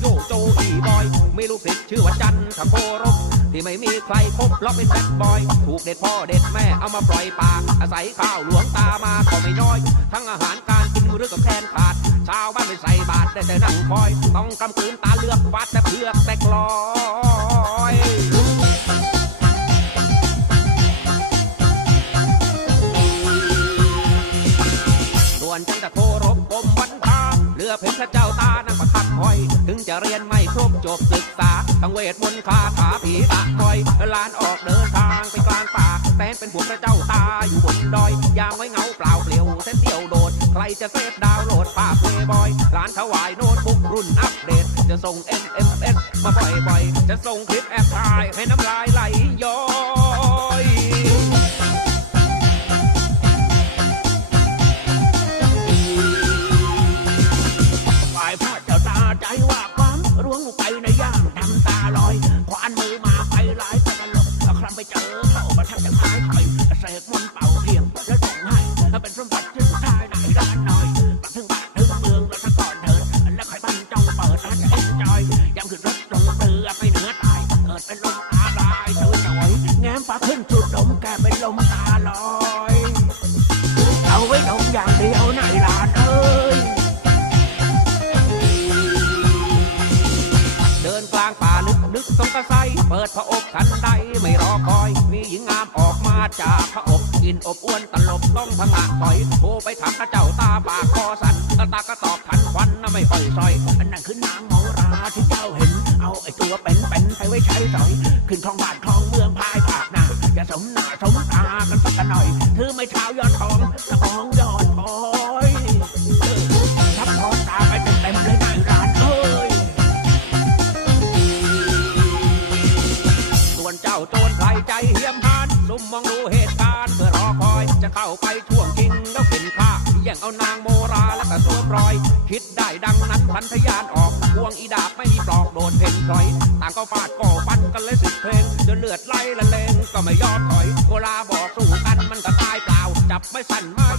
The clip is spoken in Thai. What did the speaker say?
โยโจอีบอย ไมีลูกศิชื่อว่าจันทโครบที่ไม่มีใครคบเราเป็นแบดบอย ถูกเด็ดพ่อเด็ดแม่เอามาปล่อยปาก อาศัยข้าวหลวงตามาก็ไม่น้อย ทั้งอาหารการกินหรือกับแคนขาด ชาวบ้านไม่ใส่บาตรได้แต่นั่งคอย ต้องกำกืนตาเลือกฟาดแต่เพือกแต่กลอยส่วนจังตะโค รือเพ่นพรเจ้าตานั่งประทับคอย ถึงจะเรียนไม่ครบจบศึกษาทั้งเวทมนต์คาถาผีตะคอยลานออกเดินทางไปกลางป่าแฟนเป็นผัวพระเจ้าตาอยู่บนดอยยามไว้เงาเปล่าเปลี่ยวเส้นเดียวโดด ใครจะเซฟดาวโหลดภาพเวบอยร้านถวายโน้ตบุ๊กรุ่นอัปเดต จะส่ง MMS มาบ่อยๆ จะส่งคลิปแอบถ่ายให้น้ำลายไหล อยแง้มฟ้าขึ้นจุดลมแกเป็นลมตาลอยเอาไว้ดมอย่างเดียวในร้านเอ้ยเดินกลางป่าลึกนึกสงกระไซเปิดพระอกทันใดไม่รอคอย มีหญิงงามออกมาจากพระอกกินอบอ้วนตลบต้องพังะถอยโทไปถามพระเจ้าตาปากคอสันตาตาก็ตอบทันควันนะไม่ค่อยซอยอันนั้นคือนางโมราที่เจ้าเห็น เอาไอ้ตัวเป็นเป็นไปไว้ใช้สอย ขึ้นคลองบานคลอง สมาสมตากันสักกันหน่อยถือไม่เท้ายอดทองตะบองยอดพอยทับทองตาไปเต็มๆเลยในร้านเอ้ยส่วนเจ้าโจรไพรใจเหี้ยมหานซุ่มมองดูเหตุการณ์เพื่อรอคอยจะเข้าไปท่วงกินแล้วเข็นฆ่าแย่งเอานางโมราแล้วก็สวมรอย คิดได้ดังนั้นพันทยานออกพวงอีดาบไม่มีปลอกโดนเพ่นถอย ต่างก็ฟาดก่อฟันกันเลยสิบเพลงจนเลือดไหลละ ไม่ยอมถอย เวลาบอกสู้กันมันก็ตายเปล่า จับไม่สั่นมา